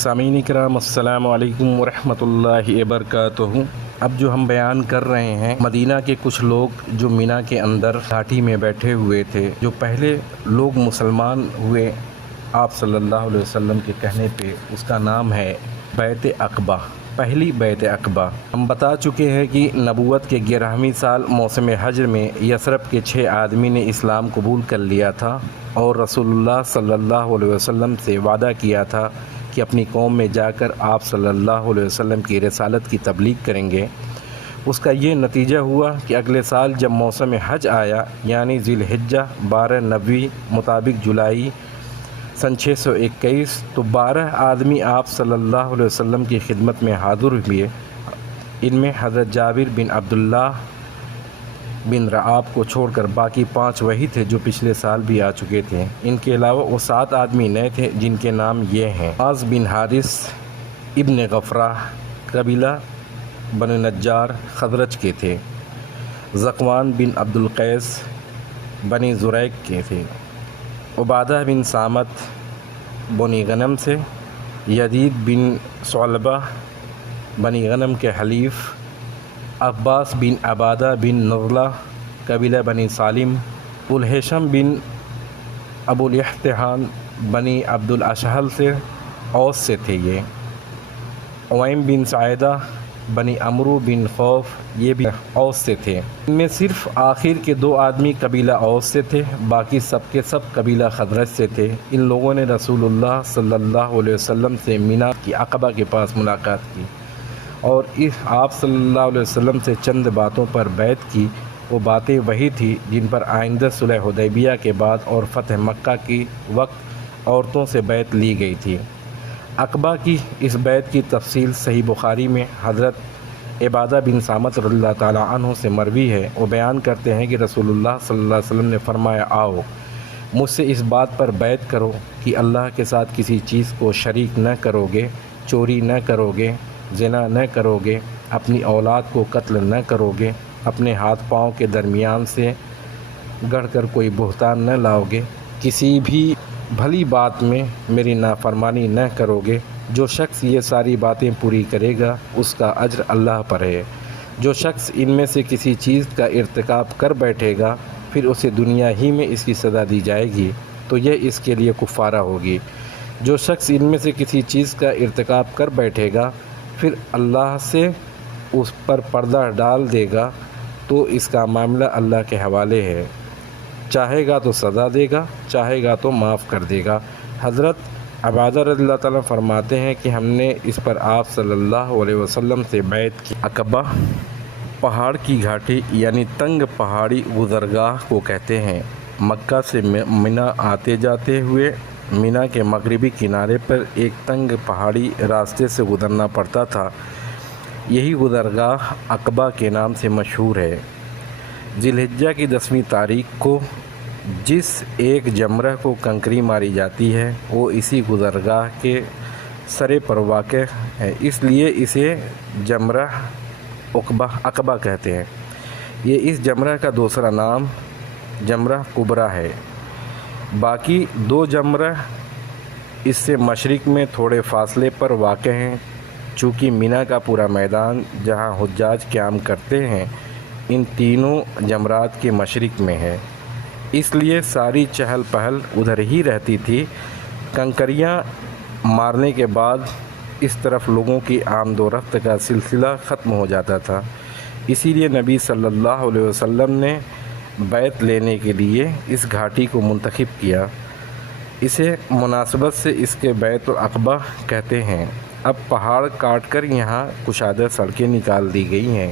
سامعین کرام السلام علیکم ورحمۃ اللہ وبرکاتہ۔ اب جو ہم بیان کر رہے ہیں مدینہ کے کچھ لوگ جو مینا کے اندر گھاٹی میں بیٹھے ہوئے تھے، جو پہلے لوگ مسلمان ہوئے آپ صلی اللہ علیہ وسلم کے کہنے پہ، اس کا نام ہے بیعت عقبہ، پہلی بیعت عقبہ۔ ہم بتا چکے ہیں کہ نبوت کے 11ویں سال موسم حج میں یثرب کے 6 آدمی نے اسلام قبول کر لیا تھا اور رسول اللہ صلی اللہ علیہ وسلم سے وعدہ کیا تھا کہ اپنی قوم میں جا کر آپ صلی اللہ علیہ وسلم کی رسالت کی تبلیغ کریں گے۔ اس کا یہ نتیجہ ہوا کہ اگلے سال جب موسم حج آیا، یعنی ذی الحجہ 12 نبوی مطابق جولائی سن 621، تو 12 آدمی آپ صلی اللہ علیہ وسلم کی خدمت میں حاضر ہوئے۔ ان میں حضرت جابر بن عبداللہ بن رعاب کو چھوڑ کر باقی 5 وہی تھے جو پچھلے سال بھی آ چکے تھے۔ ان کے علاوہ وہ 7 آدمی نئے تھے جن کے نام یہ ہیں: معاذ بن حارث ابن غفرہ، قبیلہ بنو نجار، خزرج کے تھے۔ ذکوان بن عبد القیس بنی زریق کے تھے۔ عبادہ بن صامت بنی غنم سے۔ یزید بن ثعلبہ بنی غنم کے حلیف۔ عباس بن عبادہ بن نضلہ، قبیلہ بنی سالم۔ الہیثم بن ابو الاحتحان بنی عبد الاشہل سے، اوس سے تھے یہ۔ عویم بن سعیدہ بنی عمرو بن خوف، یہ بھی اوس سے تھے۔ ان میں صرف آخر کے 2 آدمی قبیلہ اوس سے تھے، باقی سب کے سب قبیلہ خزرج سے تھے۔ ان لوگوں نے رسول اللہ صلی اللہ علیہ وسلم سے مینا کی عقبہ کے پاس ملاقات کی اور آپ صلی اللہ علیہ وسلم سے چند باتوں پر بیعت کی۔ وہ باتیں وہی تھیں جن پر آئندہ صلح حدیبیہ کے بعد اور فتح مکہ کی وقت عورتوں سے بیعت لی گئی تھی۔ عقبہ کی اس بیعت کی تفصیل صحیح بخاری میں حضرت عبادہ بن صامت رضی اللہ تعالیٰ عنہ سے مروی ہے۔ وہ بیان کرتے ہیں کہ رسول اللہ صلی اللہ علیہ وسلم نے فرمایا: آؤ مجھ سے اس بات پر بیعت کرو کہ اللہ کے ساتھ کسی چیز کو شریک نہ کرو گے، چوری نہ کرو گے، زنا نہ کرو گے، اپنی اولاد کو قتل نہ کرو گے، اپنے ہاتھ پاؤں کے درمیان سے گڑھ کر کوئی بہتان نہ لاؤ گے، کسی بھی بھلی بات میں میری نافرمانی نہ کرو گے۔ جو شخص یہ ساری باتیں پوری کرے گا اس کا اجر اللہ پر ہے۔ جو شخص ان میں سے کسی چیز کا ارتکاب کر بیٹھے گا پھر اسے دنیا ہی میں اس کی سزا دی جائے گی تو یہ اس کے لیے کفارہ ہوگی۔ جو شخص ان میں سے کسی چیز کا ارتکاب کر بیٹھے گا پھر اللہ سے اس پر پردہ ڈال دے گا تو اس کا معاملہ اللہ کے حوالے ہے، چاہے گا تو سزا دے گا، چاہے گا تو معاف کر دے گا۔ حضرت عبادہ رضی اللہ تعالیٰ فرماتے ہیں کہ ہم نے اس پر آپ صلی اللہ علیہ وسلم سے بیعت کی۔ عقبہ پہاڑ کی گھاٹی یعنی تنگ پہاڑی گزرگاہ کو کہتے ہیں۔ مکہ سے مینا آتے جاتے ہوئے مینا کے مغربی کنارے پر ایک تنگ پہاڑی راستے سے گزرنا پڑتا تھا۔ یہی گزرگاہ عقبہ کے نام سے مشہور ہے۔ ذی الحجہ کی 10ویں تاریخ کو جس ایک جمرہ کو کنکری ماری جاتی ہے وہ اسی گزرگاہ کے سرے پر واقع ہے، اس لیے اسے جمرہ عقبہ کہتے ہیں۔ یہ اس جمرہ کا دوسرا نام جمرہ کبریٰ ہے۔ باقی 2 جمرہ اس سے مشرق میں تھوڑے فاصلے پر واقع ہیں۔ چونکہ مینا کا پورا میدان جہاں حجاج قیام کرتے ہیں ان تینوں جمرات کے مشرق میں ہے، اس لیے ساری چہل پہل ادھر ہی رہتی تھی۔ کنکریاں مارنے کے بعد اس طرف لوگوں کی آمد و رفت کا سلسلہ ختم ہو جاتا تھا، اسی لیے نبی صلی اللہ علیہ وسلم نے بیعت لینے کے لیے اس گھاٹی کو منتخب کیا۔ اسے مناسبت سے اس کے بیعت العقبہ کہتے ہیں۔ اب پہاڑ کاٹ کر یہاں کشادہ سڑکیں نکال دی گئی ہیں۔